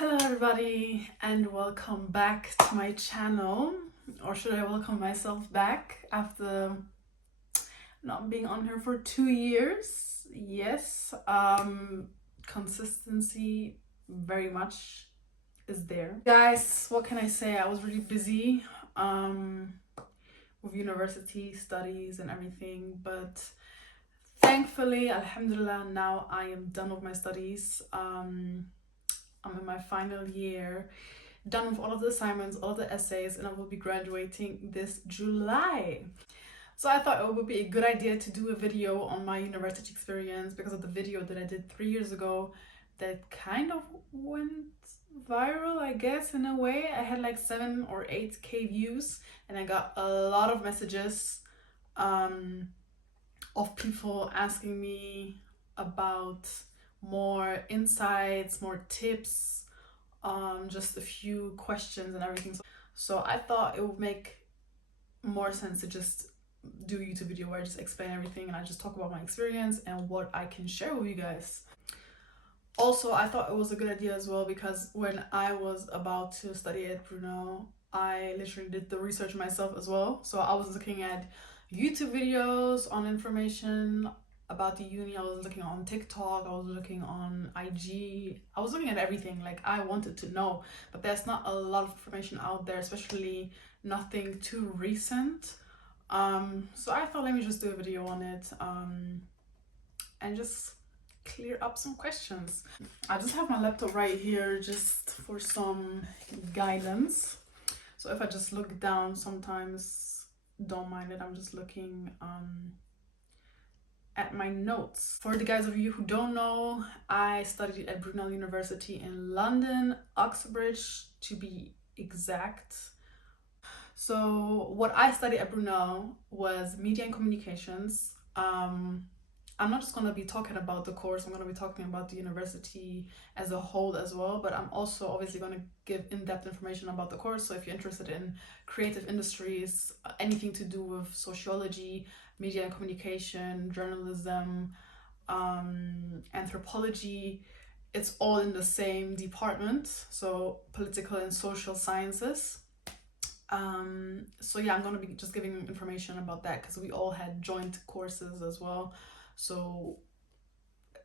Hello everybody and welcome back to my channel, or should I welcome myself back after not being on here for 2 years. Yes, consistency very much is there. Guys, what can I say? I was really busy with university studies and everything, but thankfully, alhamdulillah, now I am done with my studies. I'm in my final year, done with all of the assignments, all of the essays, and I will be graduating this July. So I thought it would be a good idea to do a video on my university experience because of the video that I did 3 years ago that kind of went viral, I guess, in a way. I had like 7 or 8K views and I got a lot of messages of people asking me about more insights, more tips, just a few questions and everything. So I thought it would make more sense to just do a YouTube video where I just explain everything and I just talk about my experience and what I can share with you guys. Also, I thought it was a good idea as well because when I was about to study at Brunel, I literally did the research myself as well. So I was looking at YouTube videos on information about the uni. I was looking on TikTok, I was looking on IG, I was looking at everything. Like, I wanted to know, but there's not a lot of information out there, especially nothing too recent. So I thought, let me just do a video on it and just clear up some questions. I just have my laptop right here just for some guidance. So if I just look down sometimes, don't mind it, I'm just looking at my notes. For the guys of you who don't know, I studied at Brunel University in London, Oxbridge to be exact. So what I studied at Brunel was media and communications. I'm not just going to be talking about the course, I'm going to be talking about the university as a whole as well, but I'm also obviously going to give in-depth information about the course. So if you're interested in creative industries, anything to do with sociology, media and communication, journalism, anthropology, it's all in the same department, so political and social sciences. So yeah, I'm going to be just giving information about that because we all had joint courses as well. So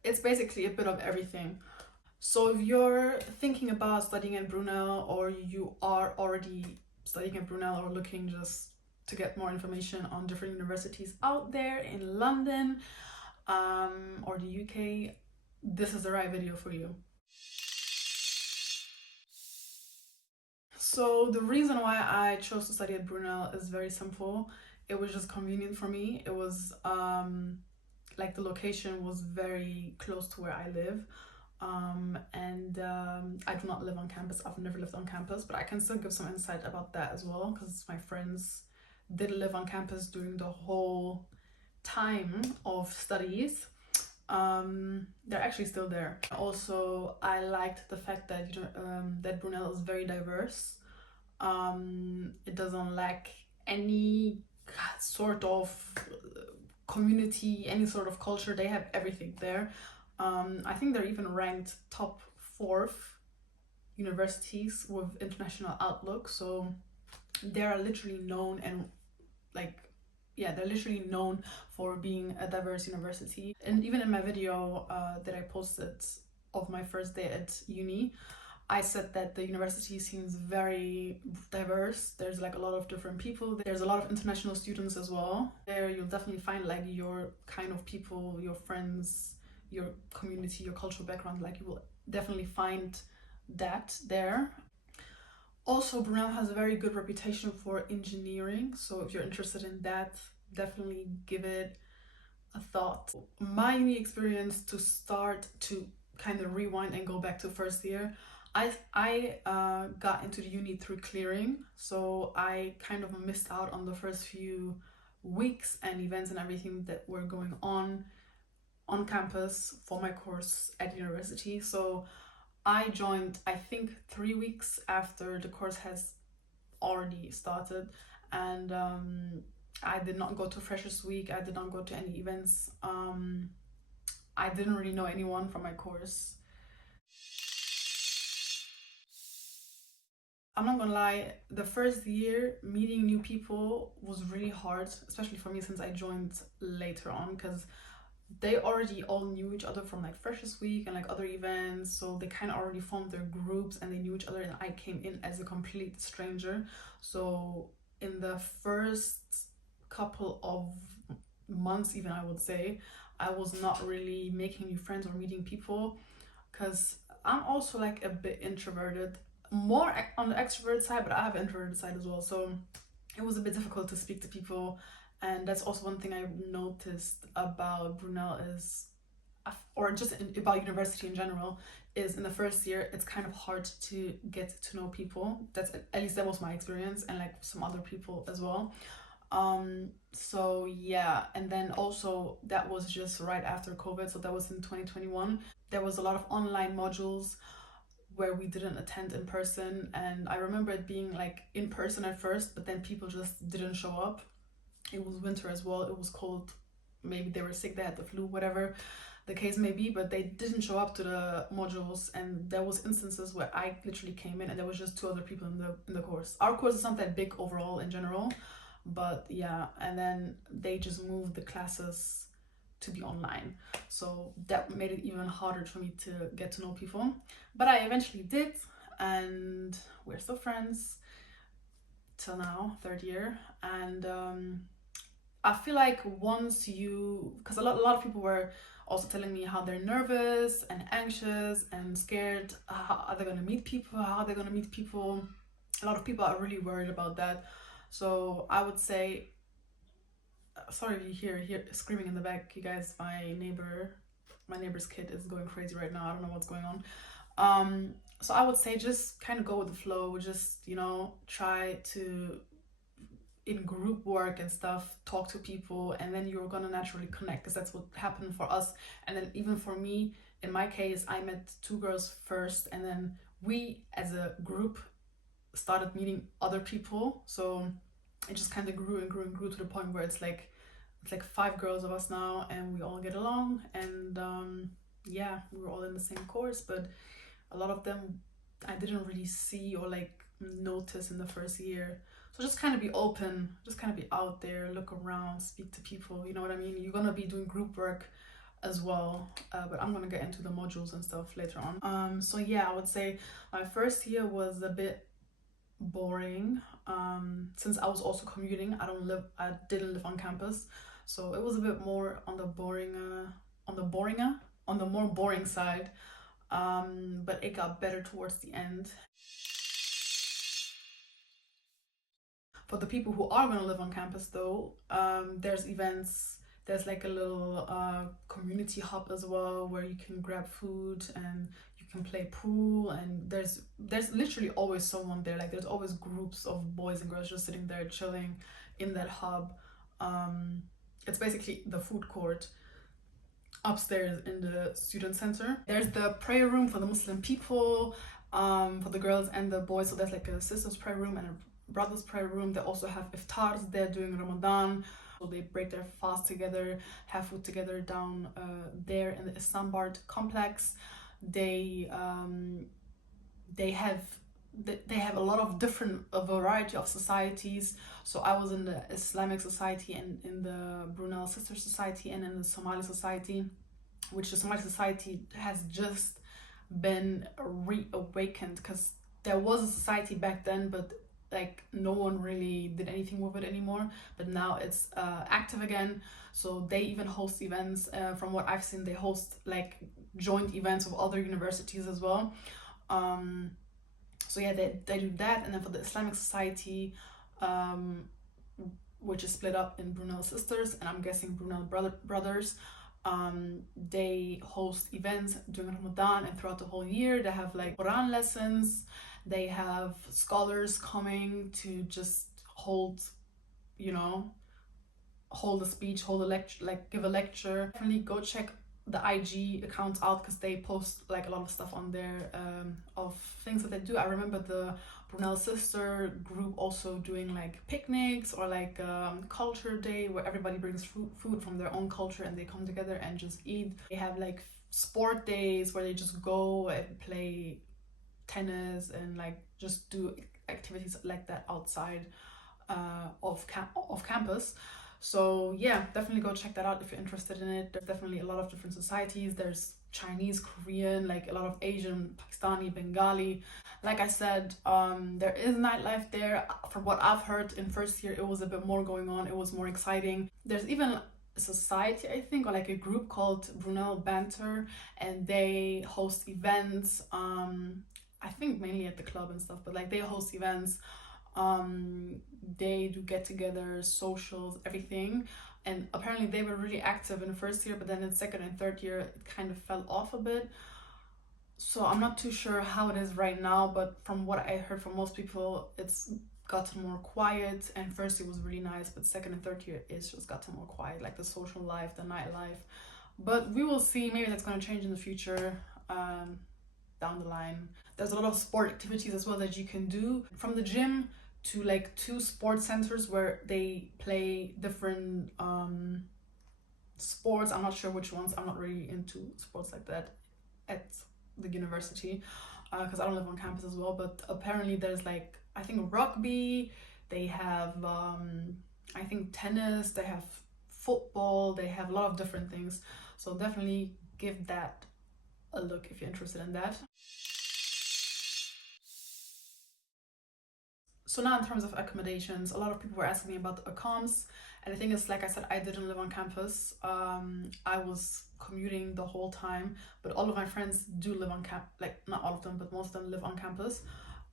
it's basically a bit of everything. So if you're thinking about studying at Brunel, or you are already studying at Brunel or looking just to get more information on different universities out there in London or the UK, this is the right video for you. So the reason why I chose to study at Brunel is very simple. It was just convenient for me. It was like the location was very close to where I live, and I do not live on campus. I've never lived on campus, but I can still give some insight about that as well because my friends did live on campus during the whole time of studies. They're actually still there. Also, I liked the fact that that Brunel is very diverse. It doesn't lack any sort of community, any sort of culture. They have everything there. I think they're even ranked top 4th universities with international outlook. So they are literally known and they're literally known for being a diverse university. And even in my video that I posted of my first day at uni, I said that the university seems very diverse. There's like a lot of different people. There's a lot of international students as well. There you'll definitely find like your kind of people, your friends, your community, your cultural background. Like, you will definitely find that there. Also, Brunel has a very good reputation for engineering. So if you're interested in that, definitely give it a thought. My uni experience, to start to kind of rewind and go back to first year, I got into the uni through clearing, so I kind of missed out on the first few weeks and events and everything that were going on campus for my course at university. So I joined, I think, 3 weeks after the course has already started, and I did not go to Freshers Week, I did not go to any events. I didn't really know anyone from my course. I'm not gonna lie, the first year meeting new people was really hard, especially for me since I joined later on, because they already all knew each other from like Freshers Week and like other events, so they kind of already formed their groups and they knew each other, and I came in as a complete stranger. So in the first couple of months, even I would say, I was not really making new friends or meeting people, because I'm also like a bit introverted, more on the extrovert side, but I have introverted side as well. So it was a bit difficult to speak to people, and that's also one thing I noticed about Brunel is, or just about university in general, is in the first year it's kind of hard to get to know people. That's at least that was my experience, and like some other people as well. So yeah, and then also that was just right after COVID, so that was in 2021. There was a lot of online modules where we didn't attend in person, and I remember it being like in person at first, but then people just didn't show up. It was winter as well, it was cold, maybe they were sick, they had the flu, whatever the case may be, but they didn't show up to the modules. And there was instances where I literally came in and there was just two other people in the course. Our course is not that big overall in general, but yeah, and then they just moved the classes to be online, so that made it even harder for me to get to know people. But I eventually did, and we're still friends till now, third year. And I feel like once you, because a lot of people were also telling me how they're nervous and anxious and scared. How are they gonna meet people? How are they gonna meet people? A lot of people are really worried about that. So I would say, sorry if you hear screaming in the back, you guys. My neighbor's kid is going crazy right now. I don't know what's going on. So I would say just kind of go with the flow. Just try to, in group work and stuff, talk to people, and then you're gonna naturally connect, because that's what happened for us. And then even for me, in my case, I met two girls first, and then we as a group started meeting other people. So it just kind of grew and grew and grew to the point where it's like five girls of us now, and we all get along. And yeah, we were all in the same course, but a lot of them I didn't really see or like notice in the first year. So just kind of be open, just kind of be out there, look around, speak to people. You know what I mean? You're gonna be doing group work as well, but I'm gonna get into the modules and stuff later on. So yeah, I would say my first year was a bit boring. Since I was also commuting, I didn't live on campus, so it was a bit more on the on the more boring side. But it got better towards the end. For the people who are going to live on campus, though, there's events. There's like a little community hub as well, where you can grab food and you can play pool. And there's literally always someone there. Like there's always groups of boys and girls just sitting there chilling in that hub. It's basically the food court upstairs in the student center. There's the prayer room for the Muslim people, for the girls and the boys. So there's like a sisters prayer room and a brothers prayer room. They also have iftars there during Ramadan, so they break their fast together, have food together down there in the Islambard complex. They have they have a lot of different, a variety of societies. So I was in the Islamic society and in the Brunel Sister Society and in the Somali society, which the Somali society has just been reawakened, because there was a society back then, but like no one really did anything with it anymore. But now it's active again. So they even host events. From what I've seen, they host like joint events with other universities as well. So yeah, they do that. And then for the Islamic society, which is split up in Brunel Sisters and I'm guessing Brunel Brothers, they host events during Ramadan and throughout the whole year. They have like Quran lessons. They have scholars coming to just you know, hold a speech, hold a lecture, like give a lecture. Definitely go check the IG accounts out, because they post like a lot of stuff on there, of things that they do. I remember the Brunel sister group also doing like picnics or like culture day, where everybody brings food from their own culture and they come together and just eat. They have like sport days where they just go and play tennis and like just do activities like that outside of campus. So yeah, definitely go check that out if you're interested in it. There's definitely a lot of different societies. There's Chinese, Korean, like a lot of Asian, Pakistani, Bengali. Like I said, there is nightlife there. From what I've heard, in first year it was a bit more going on. It was more exciting. There's even a society, I think, or like a group called Brunel Banter, and they host events. I think mainly at the club and stuff, but like they host events. um they do get-togethers, socials, everything. And apparently they were really active in the first year, but then in second and third year it kind of fell off a bit. So I'm not too sure how it is right now, but from what I heard from most people, it's gotten more quiet. And first year was really nice, but second and third year it's just gotten more quiet, like the social life, the nightlife. But we will see, maybe that's going to change in the future. Down the line, there's a lot of sport activities as well that you can do, from the gym to like two sports centers where they play different sports. I'm not sure which ones. I'm not really into sports like that at the university, because I don't live on campus as well. But apparently there's like, I think rugby, they have I think tennis, they have football, they have a lot of different things. So definitely give that a look if you're interested in that. So now in terms of accommodations, a lot of people were asking me about the accoms. And the thing is, like I said, I didn't live on campus. I was commuting the whole time, but all of my friends do live on camp, like not all of them, but most of them live on campus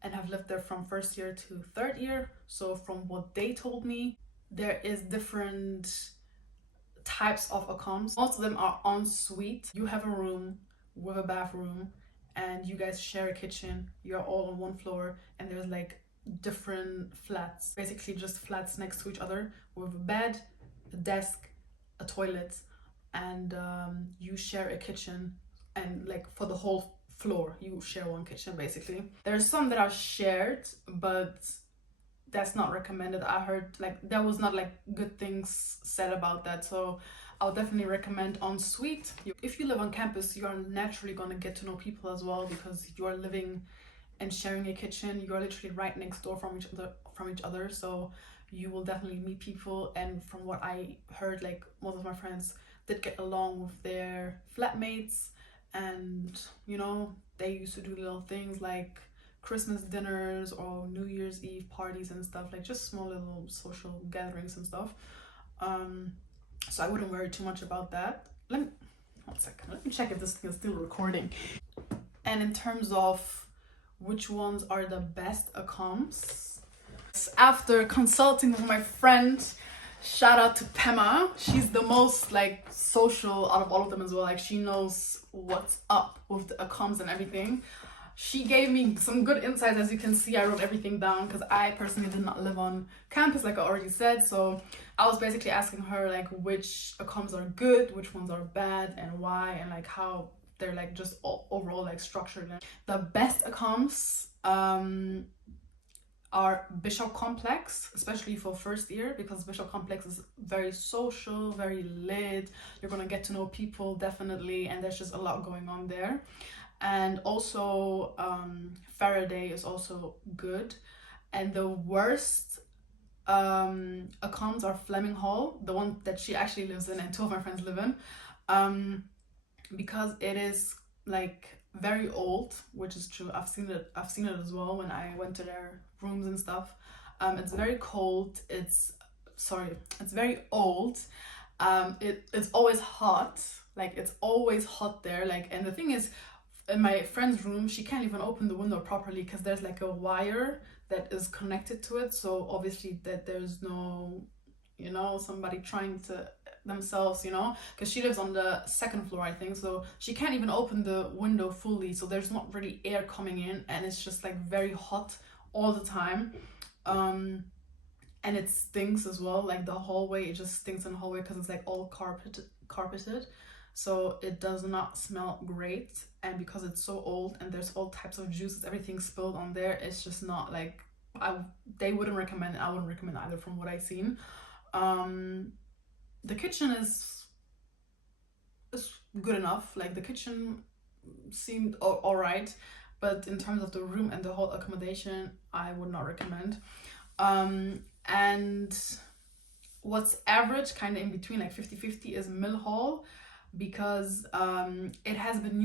and have lived there from first year to third year. So from what they told me, there is different types of accoms. Most of them are en suite. You have a room with a bathroom and you guys share a kitchen. You're all on one floor and there's like different flats, basically just flats next to each other with a bed, a desk, a toilet, and you share a kitchen. And like for the whole floor you share one kitchen basically. There's some that are shared, but that's not recommended. I heard like there was not like good things said about that. So I'll definitely recommend en suite. If you live on campus, you are naturally going to get to know people as well, because you are living and sharing a kitchen. You are literally right next door from each other. So you will definitely meet people. And from what I heard, like most of my friends did get along with their flatmates, and you know, they used to do little things like Christmas dinners or New Year's Eve parties and stuff, like just small little social gatherings and stuff. So I wouldn't worry too much about that. One second, let me check if this thing is still recording. And in terms of which ones are the best accoms, after consulting with my friend, shout out to Pema, she's the most like social out of all of them as well. Like she knows what's up with the accoms and everything. She gave me some good insights. As you can see, I wrote everything down because I personally did not live on campus, like I already said. So I was basically asking her like which accoms are good, which ones are bad, and why, and like how they're like just overall like structured. The best accoms are Bishop Complex, especially for first year, because Bishop Complex is very social, very lit. You're gonna get to know people definitely, and there's just a lot going on there. And also Faraday is also good. And the worst accoms are Fleming Hall, the one that she actually lives in and two of my friends live in, because it is like very old, which is true. I've seen it as well when I went to their rooms and stuff. It's very cold. It's very old. It's always hot. Like it's always hot there. Like, and the thing is, in my friend's room, she can't even open the window properly because there's like a wire that is connected to it. So obviously that there's no, you know, somebody trying to themselves, you know, because she lives on the second floor, I think. So she can't even open the window fully. So there's not really air coming in, and it's just like very hot all the time. And it stinks as well. Like the hallway, it just stinks in the hallway because it's like all carpeted. So it does not smell great. And because it's so old and there's all types of juices, everything spilled on there, it's just not like, they wouldn't recommend it. I wouldn't recommend either from what I've seen. The kitchen is good enough. Like the kitchen seemed all right. but in terms of the room and the whole accommodation, I would not recommend. And what's average, kind of in between, like 50-50, is Mill Hall, because it has been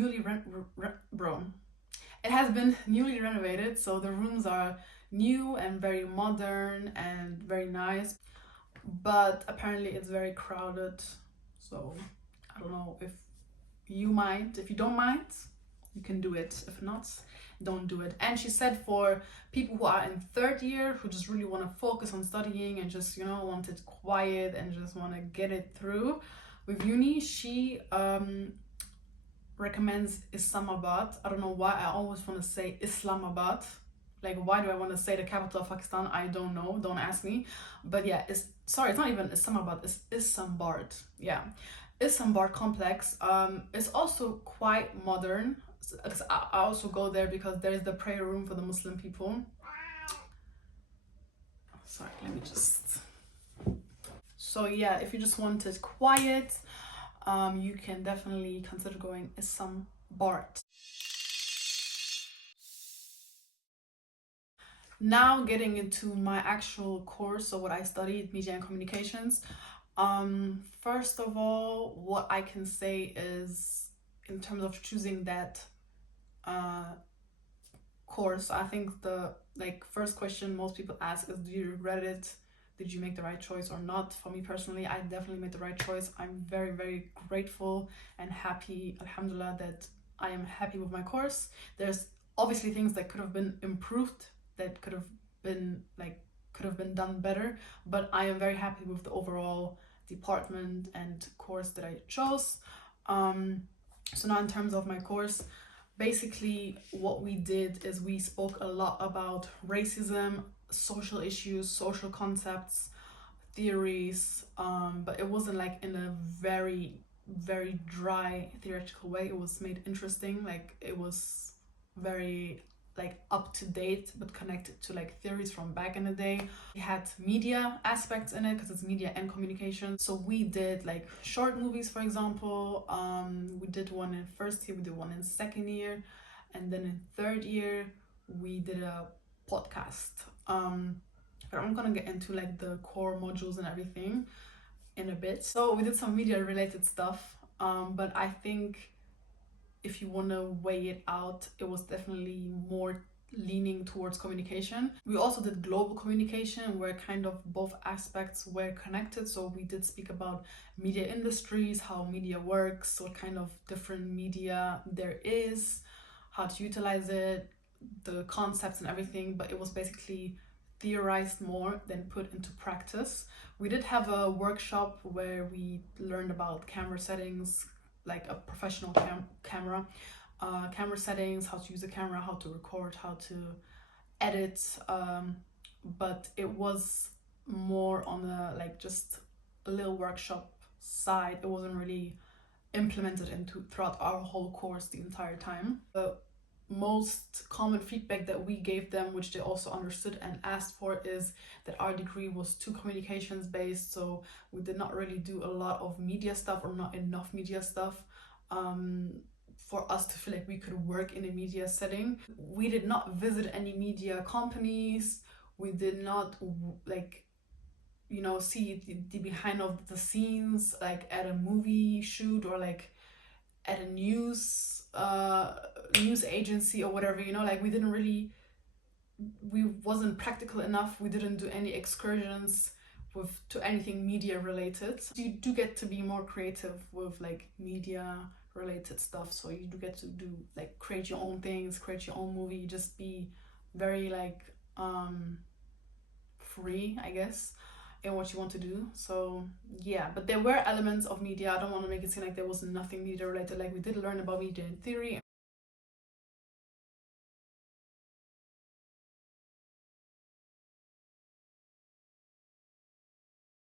it has been newly renovated, so the rooms are new and very modern and very nice, but apparently it's very crowded. So I don't know if you mind. If you don't mind, you can do it. If not, don't do it. And she said for people who are in third year, who just really want to focus on studying and just, want it quiet and just want to get it through with uni, she recommends Islamabad. I don't know why I always want to say Islamabad. Like, why do I want to say the capital of Pakistan? I don't know. Don't ask me. But yeah, it's not even Islamabad. It's Isambard. Yeah, Isambard complex. It's also quite modern. I also go there because there's the prayer room for the Muslim people. Sorry, let me just. So yeah, if you just want it quiet, you can definitely consider going Isambard. Now getting into my actual course, so what I studied, media and communications. First of all, what I can say is, in terms of choosing that course, I think the first question most people ask is, do you regret it? Did you make the right choice or not? For me personally, I definitely made the right choice. I'm very, very grateful and happy, alhamdulillah, that I am happy with my course. There's obviously things that could have been improved, that could have been done better, but I am very happy with the overall department and course that I chose. So now in terms of my course, basically what we did is we spoke a lot about racism, social issues, social concepts, theories, but it wasn't like in a very, very dry theoretical way. It was made interesting. Like, it was very up to date, but connected to theories from back in the day. We had media aspects in it because it's media and communication. So we did short movies, for example. We did one in first year, we did one in second year, and then in third year we did a podcast. But I'm gonna get into the core modules and everything in a bit. So we did some media related stuff, but I think if you want to weigh it out, it was definitely more leaning towards communication. We also did global communication, where kind of both aspects were connected. So we did speak about media industries, how media works, what kind of different media there is, how to utilize it, the concepts and everything, but it was basically theorized more than put into practice. We did have a workshop where we learned about camera settings, like a professional camera settings, how to use a camera, how to record, how to edit, but it was more on a just a little workshop side. It wasn't really implemented into throughout our whole course the entire time. The most common feedback that we gave them, which they also understood and asked for, is that our degree was too communications based, so we did not really do a lot of media stuff, or not enough media stuff for us to feel like we could work in a media setting. We did not visit any media companies. We did not see the behind of the scenes at a movie shoot, or at a news agency or whatever. We wasn't practical enough. We didn't do any excursions to anything media related. You do get to be more creative with media related stuff, so you do get to do create your own things, create your own movie, just be very free, I guess, in what you want to do. So yeah, but there were elements of media. I don't want to make it seem like there was nothing media related. We did learn about media in theory.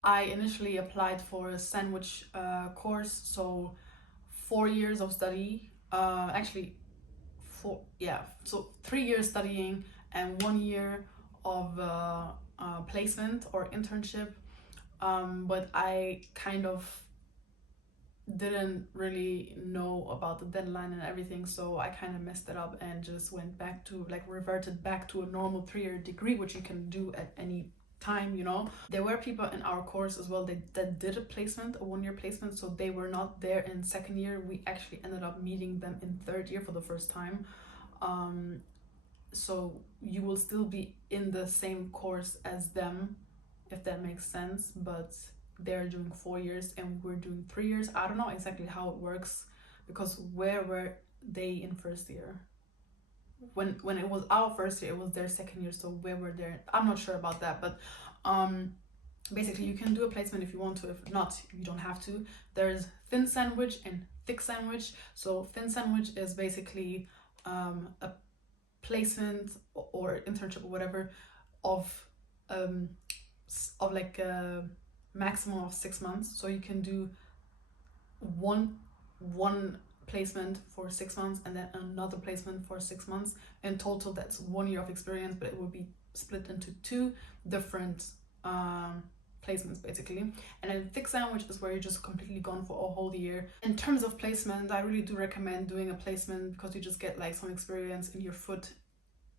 I initially applied for a sandwich course, so 4 years of study. Actually, so 3 years studying and 1 year of placement or internship. But I kind of didn't really know about the deadline and everything, so I kind of messed it up and just went back to, like, reverted back to a normal 3-year degree, which you can do at any time, you know. There were people in our course as well that did a placement, a 1-year placement, so they were not there in second year. We actually ended up meeting them in third year for the first time. So you will still be in the same course as them, if that makes sense, but they're doing 4 years and we're doing 3 years. I don't know exactly how it works, because where were they in first year? When it was our first year, it was their second year, so where were they? I'm not sure about that, but basically you can do a placement if you want to. If not, you don't have to. There's thin sandwich and thick sandwich. So thin sandwich is basically a placement or internship or whatever of like a maximum of 6 months. So you can do one placement for 6 months and then another placement for 6 months. In total, that's 1 year of experience, but it will be split into 2 different placements basically. And then thick sandwich is where you're just completely gone for a whole year. In terms of placement, I really do recommend doing a placement, because you just get like some experience in your foot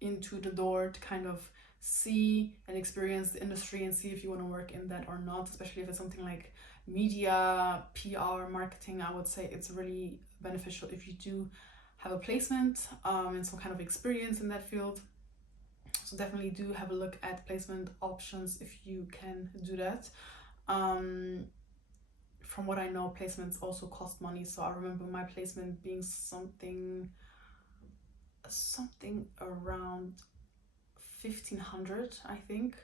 into the door to kind of see and experience the industry and see if you want to work in that or not, especially if it's something like media, PR, marketing. I would say it's really beneficial if you do have a placement and some kind of experience in that field. So definitely do have a look at placement options if you can do that. From what I know, placements also cost money. So I remember my placement being something around 1,500, I think.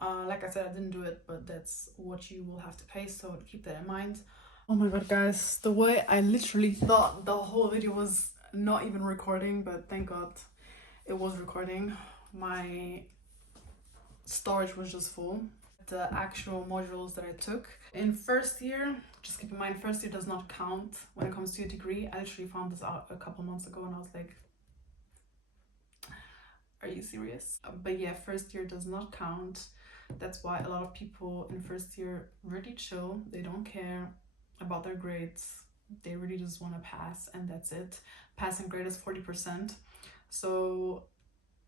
Like I said, I didn't do it, but that's what you will have to pay, so keep that in mind. Oh my god, guys, the way I literally thought the whole video was not even recording, but thank god it was recording. My storage was just full. The actual modules that I took in first year, just keep in mind, first year does not count when it comes to your degree. I literally found this out a couple months ago and I was like, are you serious? But yeah, first year does not count. That's why a lot of people in first year really chill. They don't care about their grades. They really just want to pass, and that's it. Passing grade is 40%. So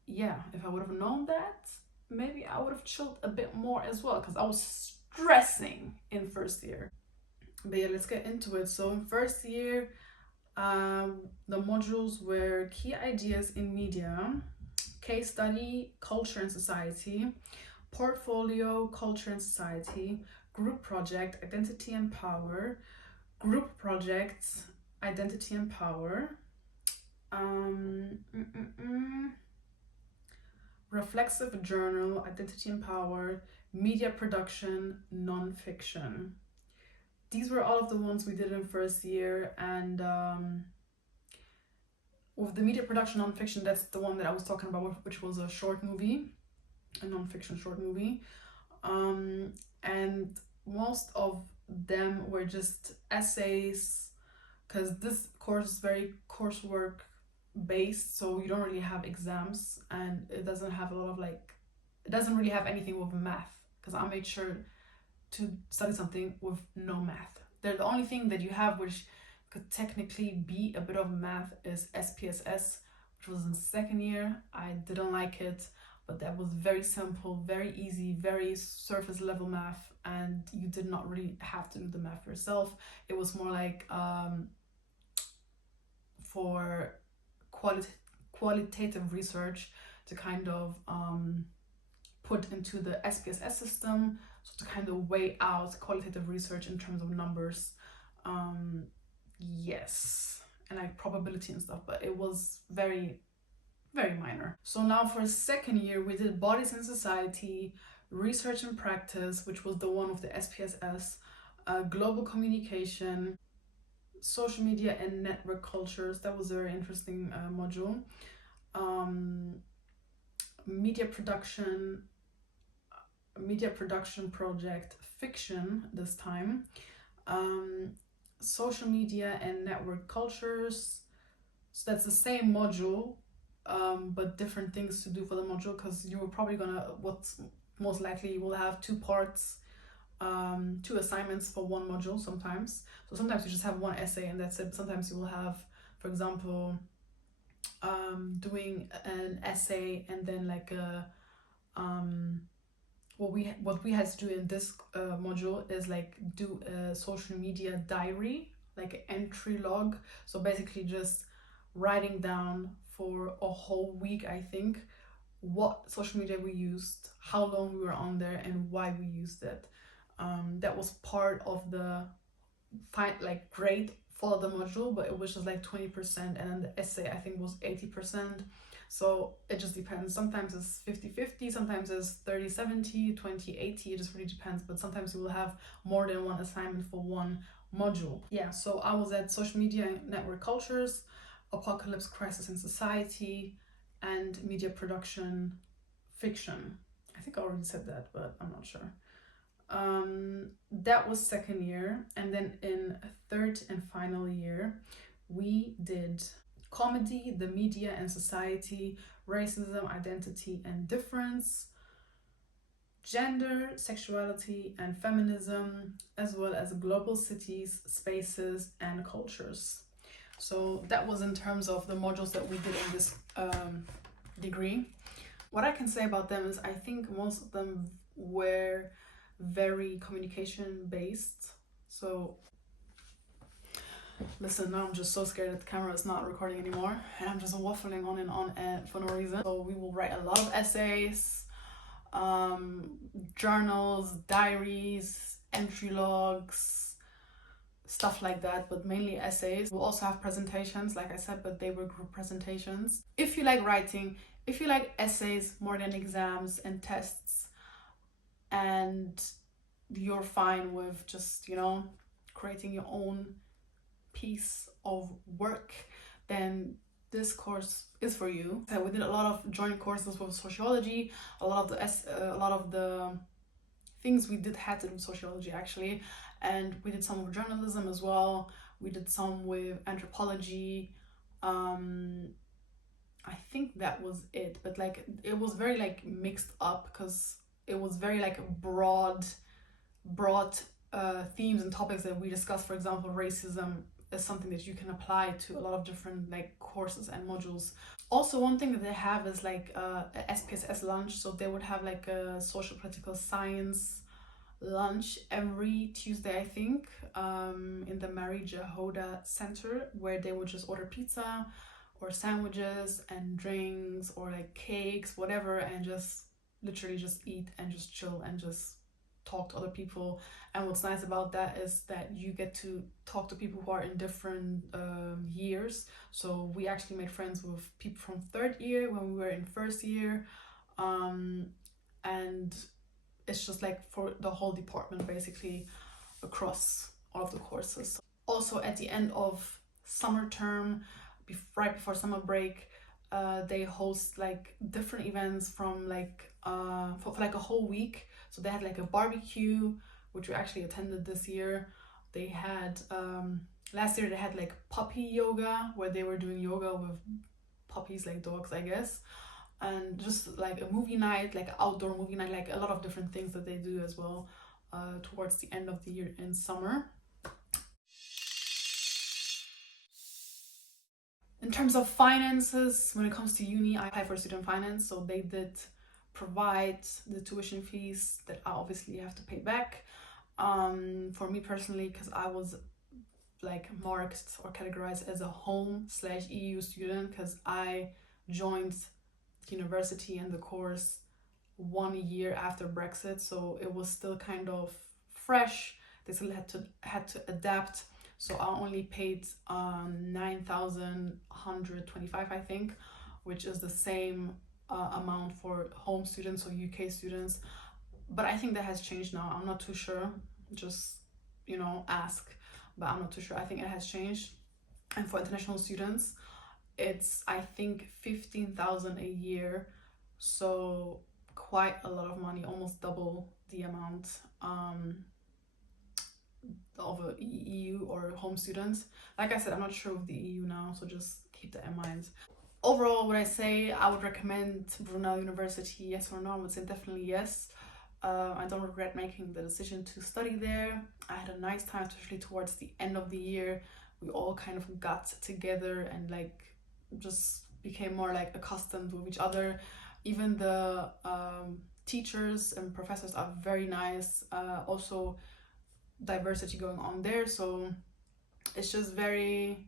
yeah, if I would have known that, maybe I would have chilled a bit more as well, because I was stressing in first year. But yeah, let's get into it. So in first year, the modules were key ideas in media, case study, culture and society, portfolio, culture and society, group project, identity and power, group projects, identity and power, reflexive journal, identity and power, media production, non-fiction. These were all of the ones we did in first year, and with the media production non-fiction, that's the one that I was talking about, which was a short movie, a non-fiction short movie. And most of them were just essays, because this course is very coursework based, so you don't really have exams, and it doesn't have a lot of it doesn't really have anything with math, because I made sure to study something with no math. The only thing that you have which could technically be a bit of math is SPSS, which was in second year. I didn't like it, but that was very simple, very easy, very surface level math, and you did not really have to do the math yourself. It was more like for qualitative research to kind of put into the SPSS system, so to kind of weigh out qualitative research in terms of numbers. Yes, and like probability and stuff, but it was very, very minor. So now for second year, we did bodies in society, research and practice, which was the one with the SPSS, global communication, social media and network cultures. That was a very interesting module. Media production project, fiction this time. Social media and network cultures. So that's the same module, but different things to do for the module, because you were probably gonna, what's most likely, you will have 2 parts. two assignments for one module sometimes. So sometimes you just have one essay and that's it. Sometimes you will have, for example, doing an essay and then like a what we had to do in this module is like do a social media diary, like an entry log. So basically just writing down for a whole week, I think, what social media we used, how long we were on there, and why we used it. That was part of the like grade for the module, but it was just like 20%, and then the essay I think was 80%. So it just depends. Sometimes it's 50-50, sometimes it's 30-70, 20-80. It just really depends. But sometimes you will have more than one assignment for one module. Yeah, so I was at social media and network cultures, apocalypse, crisis in society, and media production fiction. I think I already said that, but I'm not sure. That was second year, and then in third and final year we did comedy, the media and society, racism, identity and difference, gender, sexuality and feminism, as well as global cities, spaces and cultures. So that was in terms of the modules that we did in this degree. What I can say about them is I think most of them were very communication based. So listen, now I'm just so scared that the camera is not recording anymore and I'm just waffling on and on for no reason. So we will write a lot of essays, journals, diaries, entry logs, stuff like that, but mainly essays. We'll also have presentations, like I said, but they were group presentations. If you like writing, if you like essays more than exams and tests, and you're fine with just, you know, creating your own piece of work, then this course is for you. We did a lot of joint courses with sociology. A lot of the things we did had to do with sociology actually, and we did some with journalism as well. We did some with anthropology. I think that was it, but like it was very like mixed up because it was very like broad themes and topics that we discussed. For example, racism is something that you can apply to a lot of different like courses and modules. Also, one thing that they have is like a SPSS lunch. So they would have like a social political science lunch every Tuesday, I think, in the Mary Jahoda Center, where they would just order pizza or sandwiches and drinks or like cakes, whatever, and just literally just eat and just chill and just talk to other people. And what's nice about that is that you get to talk to people who are in different years. So we actually made friends with people from third year when we were in first year, and it's just like for the whole department basically across all of the courses. Also at the end of summer term, right before summer break, they host like different events from like for like a whole week. So they had like a barbecue, which we actually attended this year. They had last year they had like puppy yoga, where they were doing yoga with puppies, like dogs I guess, and just like a movie night, like outdoor movie night, like a lot of different things that they do as well towards the end of the year in summer. In terms of finances, when it comes to uni, I applied for student finance, so they did provide the tuition fees that I obviously have to pay back. For me personally, because I was like marked or categorized as a home/EU student, because I joined university and the course 1 year after Brexit, so it was still kind of fresh. They still had to adapt. So I only paid 9,125, I think, which is the same amount for home students or UK students. But I think that has changed now. I'm not too sure. Just, you know, ask. But I'm not too sure. I think it has changed. And for international students, it's I think 15,000 a year. So quite a lot of money, almost double the amount of a EU or home students. Like I said, I'm not sure of the EU now, so just keep that in mind. Overall, would I say I would recommend Brunel University, yes or no? I would say definitely yes. I don't regret making the decision to study there. I had a nice time, especially towards the end of the year. We all kind of got together and like just became more like accustomed with each other. Even the teachers and professors are very nice. Also, diversity going on there, so it's just very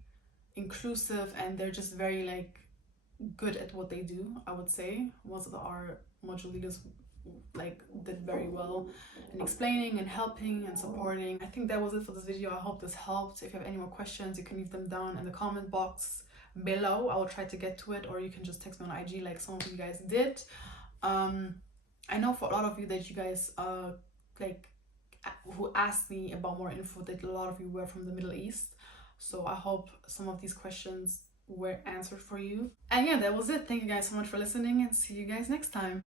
inclusive, and they're just very like good at what they do. I would say most of our module leaders like did very well in explaining and helping and supporting. I think that was it for this video. I hope this helped. If you have any more questions, you can leave them down in the comment box below. I will try to get to it, or you can just text me on IG like some of you guys did. I know for a lot of you that you guys like who asked me about more info, that a lot of you were from the Middle East, so I hope some of these questions were answered for you. And yeah, that was it. Thank you guys so much for listening, and see you guys next time.